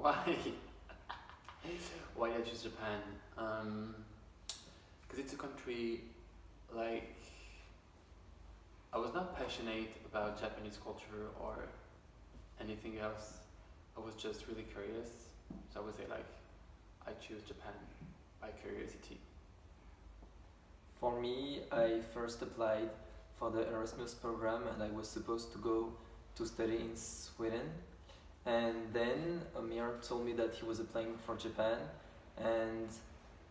Why? Why did I choose Japan? Because it's a country, like, I was not passionate about Japanese culture or anything else. I was just really curious. So I would say, like, I choose Japan by curiosity. For me, I first applied for the Erasmus program and I was supposed to go to study in Sweden. And then Amir told me that he was applying for Japan and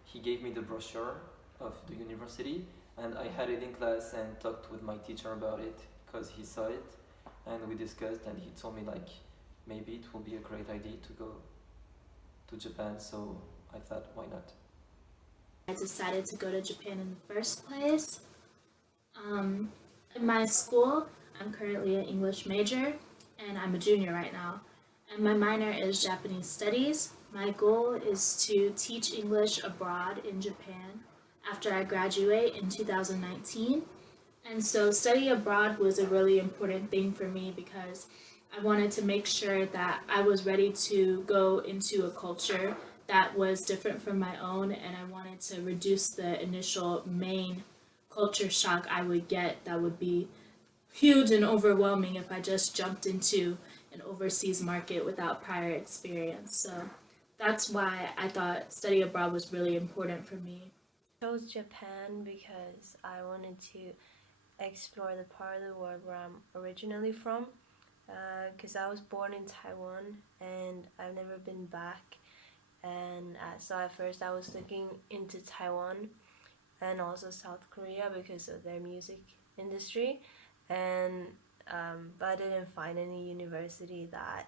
he gave me the brochure of the university and I had it in class and talked with my teacher about it because he saw it and we discussed and he told me like maybe it will be a great idea to go to Japan, so I thought why not. I decided to go to Japan in the first place. In my school, I'm currently an English major and I'm a junior right now. And my minor is Japanese studies. My goal is to teach English abroad in Japan after I graduate in 2019. And so study abroad was a really important thing for me because I wanted to make sure that I was ready to go into a culture that was different from my own, and I wanted to reduce the initial main culture shock I would get that would be huge and overwhelming if I just jumped into an overseas market without prior experience. So that's why I thought study abroad was really important for me. I chose Japan because I wanted to explore the part of the world where I'm originally from, because I was born in Taiwan and I've never been back. And so at first I was looking into Taiwan and also South Korea because of their music industry, and but I didn't find any university that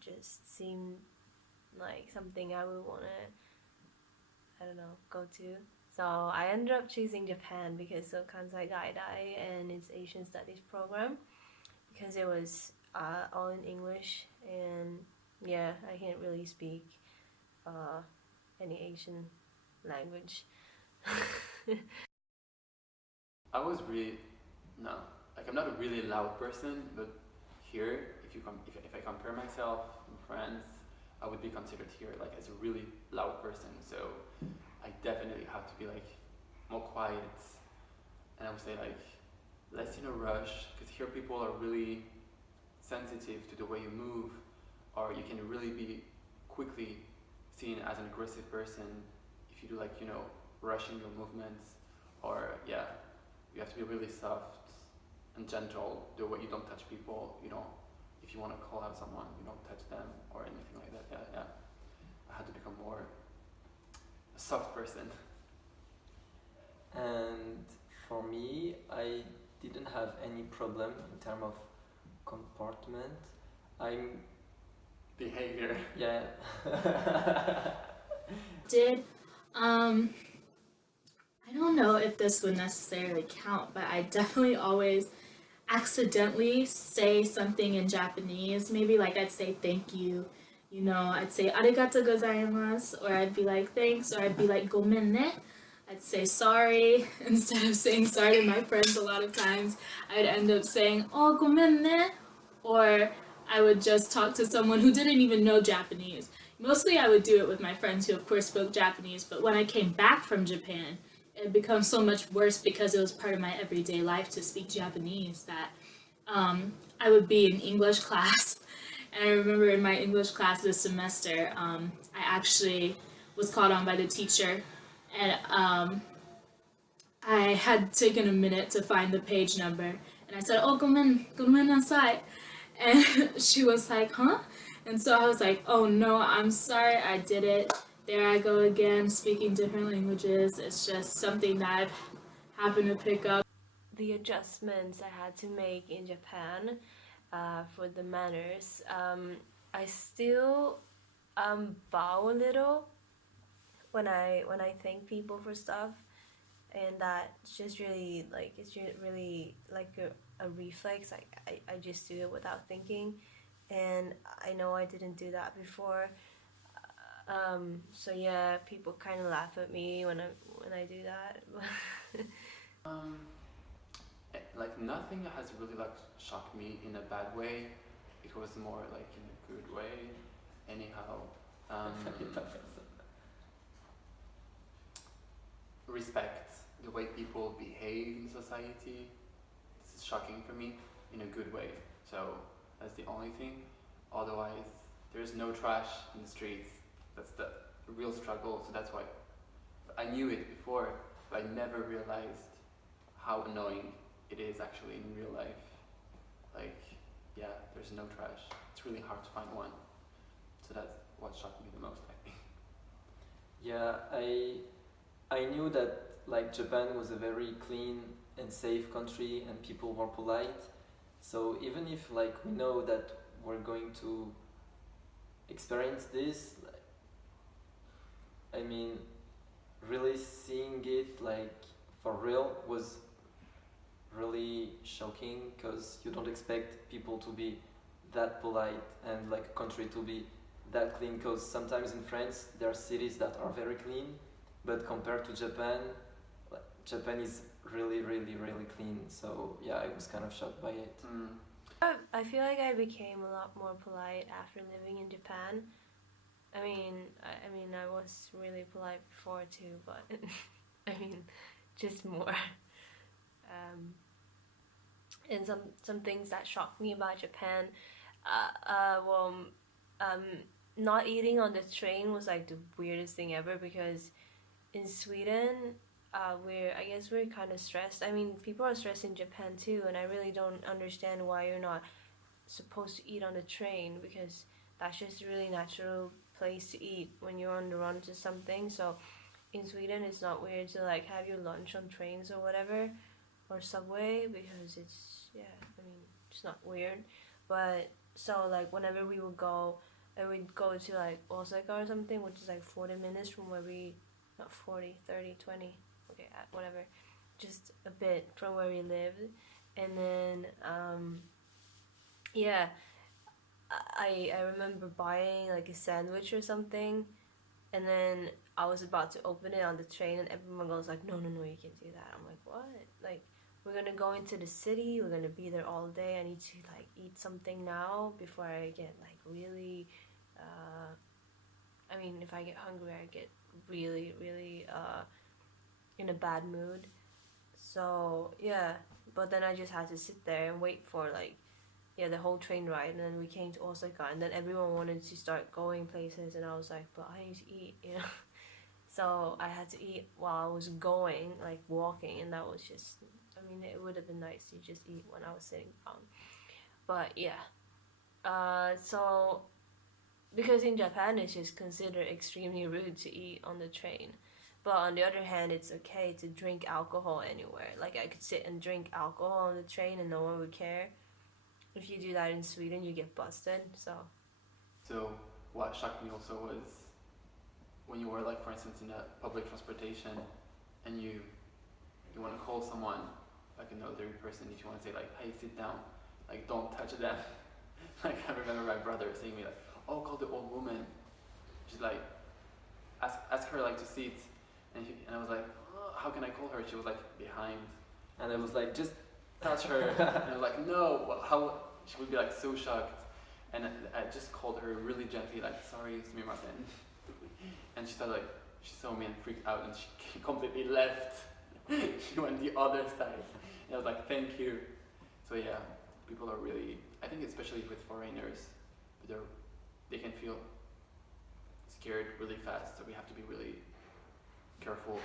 just seemed like something I would want to, I don't know, go to. So I ended up choosing Japan because of Kansai Gaidai and its Asian Studies program, because it was all in English, and yeah, I can't really speak any Asian language. I was really, no, like I'm not a really loud person, but here, if I compare myself and friends, I would be considered here like as a really loud person. So I definitely have to be like more quiet, and I would say like less in a rush, because here people are really sensitive to the way you move, or you can really be quickly seen as an aggressive person if you do like, you know, rushing your movements, or yeah, you have to be really soft and gentle the way you don't touch people, you know, if you want to call out someone, you don't touch them or anything like that. Yeah. I had to become more a soft person. And for me, I didn't have any problem in terms of comportment. I'm Behavior. yeah. I don't know if this would necessarily count, but I definitely always accidentally say something in Japanese. Maybe like I'd say thank you, you know, I'd say arigato gozaimasu, or I'd be like thanks, or I'd be like gomen ne. I'd say sorry instead of saying sorry to my friends. A lot of times I'd end up saying oh gomen ne, or I would just talk to someone who didn't even know Japanese. Mostly I would do it with my friends who of course spoke Japanese, but when I came back from Japan, it became so much worse because it was part of my everyday life to speak Japanese that I would be in English class. And I remember in my English class this semester, I actually was called on by the teacher, and I had taken a minute to find the page number, and I said, oh, gomen nasai. And she was like, huh? And so I was like, oh no, I'm sorry, I did it. There I go again, speaking different languages. It's just something that I've happened to pick up. The adjustments I had to make in Japan for the manners, I still bow a little when I thank people for stuff, and that's just really like, it's really like a reflex. I just do it without thinking, and I know I didn't do that before. So yeah, people kind of laugh at me when I do that. Like nothing has really like shocked me in a bad way. It was more like in a good way. anyhow, respect the way people behave in society. This is shocking for me in a good way. So that's the only thing. Otherwise, there's no trash in the streets. That's the real struggle. So that's why I knew it before, but I never realized how annoying it is actually in real life. Like, yeah, there's no trash. It's really hard to find one. So that's what shocked me the most, I think. Yeah, I knew that like Japan was a very clean and safe country and people were polite. So even if like we know that we're going to experience this, like, I mean, really seeing it like for real was really shocking because you don't expect people to be that polite and like a country to be that clean, because sometimes in France there are cities that are very clean, but compared to Japan, like, Japan is really clean. So yeah, I was kind of shocked by it. I feel like I became a lot more polite after living in Japan. I mean, I was really polite before too, but I mean, just more. And some things that shocked me about Japan, not eating on the train was like the weirdest thing ever, because in Sweden, I guess we're kind of stressed. I mean, people are stressed in Japan too, and I really don't understand why you're not supposed to eat on the train, because that's just a really natural place to eat when you're on the run to something. So in Sweden, it's not weird to like have your lunch on trains or whatever, or subway, because it's it's not weird. But so like whenever we would go, I would go to like Osaka or something, which is like 40 minutes from where we, not 40, 30, 20, okay, whatever, just a bit from where we lived. And then I remember buying like a sandwich or something, and then I was about to open it on the train, and everyone goes like, no, you can't do that. I'm like, what? Like, we're gonna go into the city, we're gonna be there all day, I need to like eat something now before I get like really if I get hungry, I get really in a bad mood. So yeah, but then I just had to sit there and wait for like the whole train ride, and then we came to Osaka, and then everyone wanted to start going places, and I was like, but I need to eat, So I had to eat while I was going, like walking, and that was just, it would have been nice to just eat when I was sitting down. But yeah, so because in Japan it's just considered extremely rude to eat on the train. But on the other hand, it's okay to drink alcohol anywhere. Like, I could sit and drink alcohol on the train and no one would care. If you do that in Sweden, you get busted. So what shocked me also was when you were like, for instance, in a public transportation, and you want to call someone, like an elderly person, if you want to say like, hey, sit down, like, don't touch them. Like, I remember my brother saying to me like, oh, call the old woman. She's like, ask her like to sit, and I was like, oh, how can I call her? She was like behind, And I was like, just touch her. And I was like, no, how? She would be like so shocked, and I just called her really gently, like, sorry, sumimasen. And she thought like, she saw me and freaked out, and she completely left. She went the other side. And I was like, thank you. So yeah, people are really, I think especially with foreigners, they can feel scared really fast, so we have to be really careful.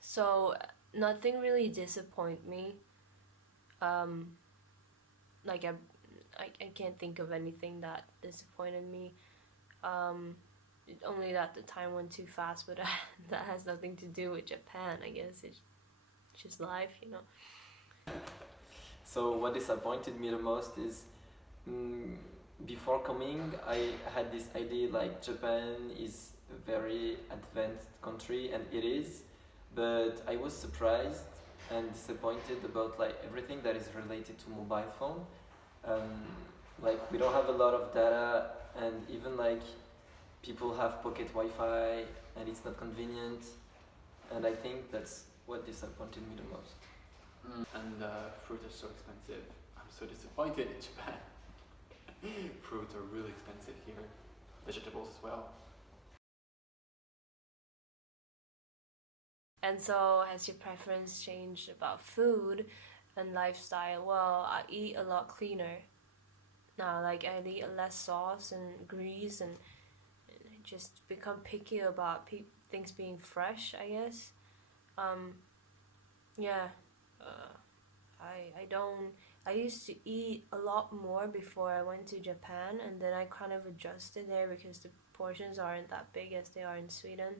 So nothing really disappointed me. Like I can't think of anything that disappointed me. Only that the time went too fast, but that has nothing to do with Japan. I guess it's just life, So what disappointed me the most is, before coming, I had this idea like Japan is a very advanced country, and it is, but I was surprised and disappointed about like everything that is related to mobile phone. Like, we don't have a lot of data, and even like people have pocket Wi-Fi, and it's not convenient, and I think that's what disappointed me the most. And fruit is so expensive. I'm I'm so disappointed in Japan. Fruits are really expensive here. Vegetables as well. And so, has your preference changed about food and lifestyle? Well, I eat a lot cleaner now. Like I eat less sauce and grease, and just become picky about things being fresh, I guess. Yeah, uh, I don't. I used to eat a lot more before I went to Japan, and then I kind of adjusted there because the portions aren't that big as they are in Sweden.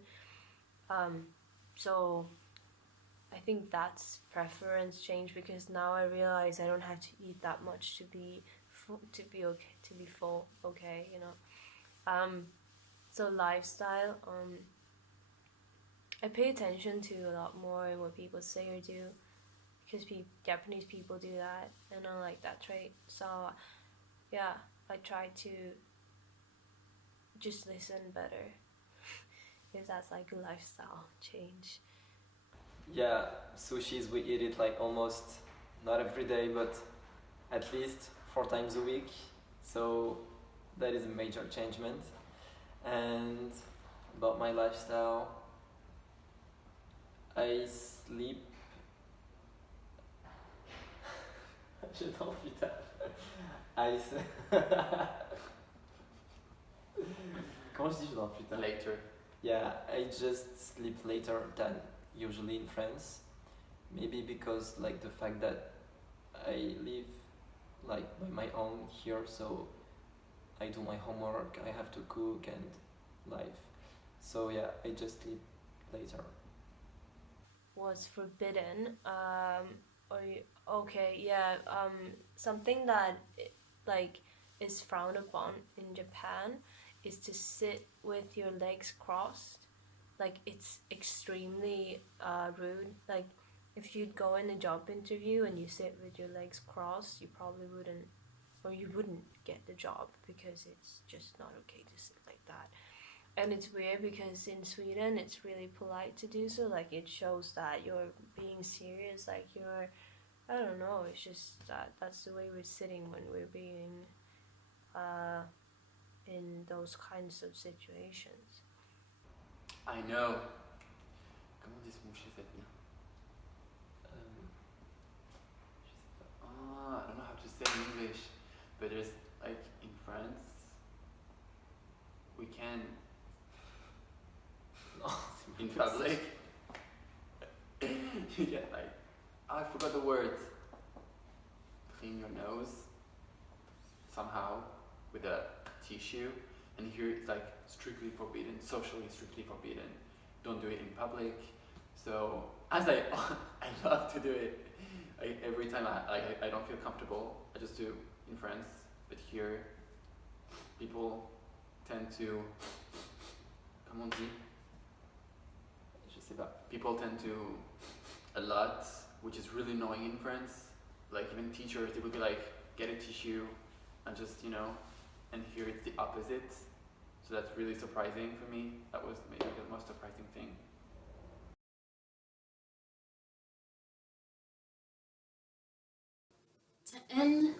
So I think that's preference change because now I realize I don't have to eat that much to be okay, to be full. Okay, you know. So lifestyle. I pay attention to a lot more in what people say or do because Japanese people do that, and I like that trait. So yeah, I try to just listen better because that's like a lifestyle change. Yeah, sushis we eat it like almost not every day, but at least 4 times a week. So that is a major changement. And about my lifestyle, I sleep. J'adore putain. Comment je dis j'adore putain? Later. Yeah, I just sleep later than usually in France. Maybe because like the fact that I live like by my own here, so I do my homework, I have to cook and life. So yeah, I just sleep later. Was forbidden. Okay, yeah. Something that like is frowned upon in Japan is to sit with your legs crossed. Like it's extremely rude. Like if you'd go in a job interview and you sit with your legs crossed, you probably wouldn't, or you wouldn't get the job because it's just not okay to sit like that. And it's weird because in Sweden it's really polite to do so. Like it shows that you're being serious. Like you're, I don't know. It's just that's the way we're sitting when we're being in those kinds of situations. I know. Comment dit mon chez bien? I don't know how to say in English, but there's like in France, we can in public you get like, I forgot the word. Clean your nose somehow with a tissue, and here it's like strictly forbidden, socially strictly forbidden. Don't do it in public. So as I love to do it, every time I don't feel comfortable, I just do in France. But here, people tend to, comment on dit? Je sais pas. People tend to a lot, which is really annoying in France. Like even teachers, they would be like, get a tissue, and just and here it's the opposite. So that's really surprising for me. That was maybe the most surprising thing. To end,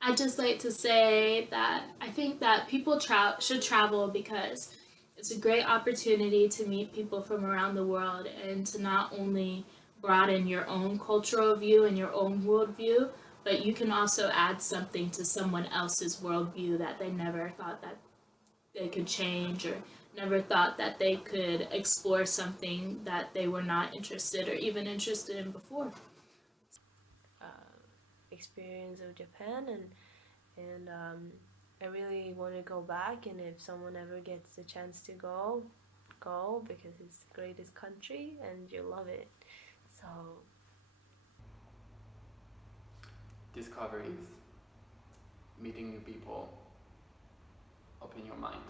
I'd just like to say that I think that people should travel because it's a great opportunity to meet people from around the world and to not only broaden your own cultural view and your own worldview, but you can also add something to someone else's worldview that they never thought that they could change or never thought that they could explore something that they were not interested or even interested in before. Experience of Japan, and I really want to go back, and if someone ever gets the chance to go because it's the greatest country and you love it. So Discoveries, meeting new people, open your mind.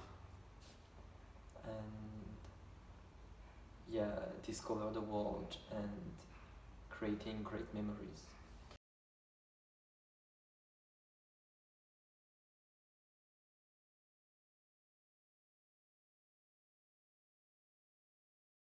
And yeah, discover the world and creating great memories.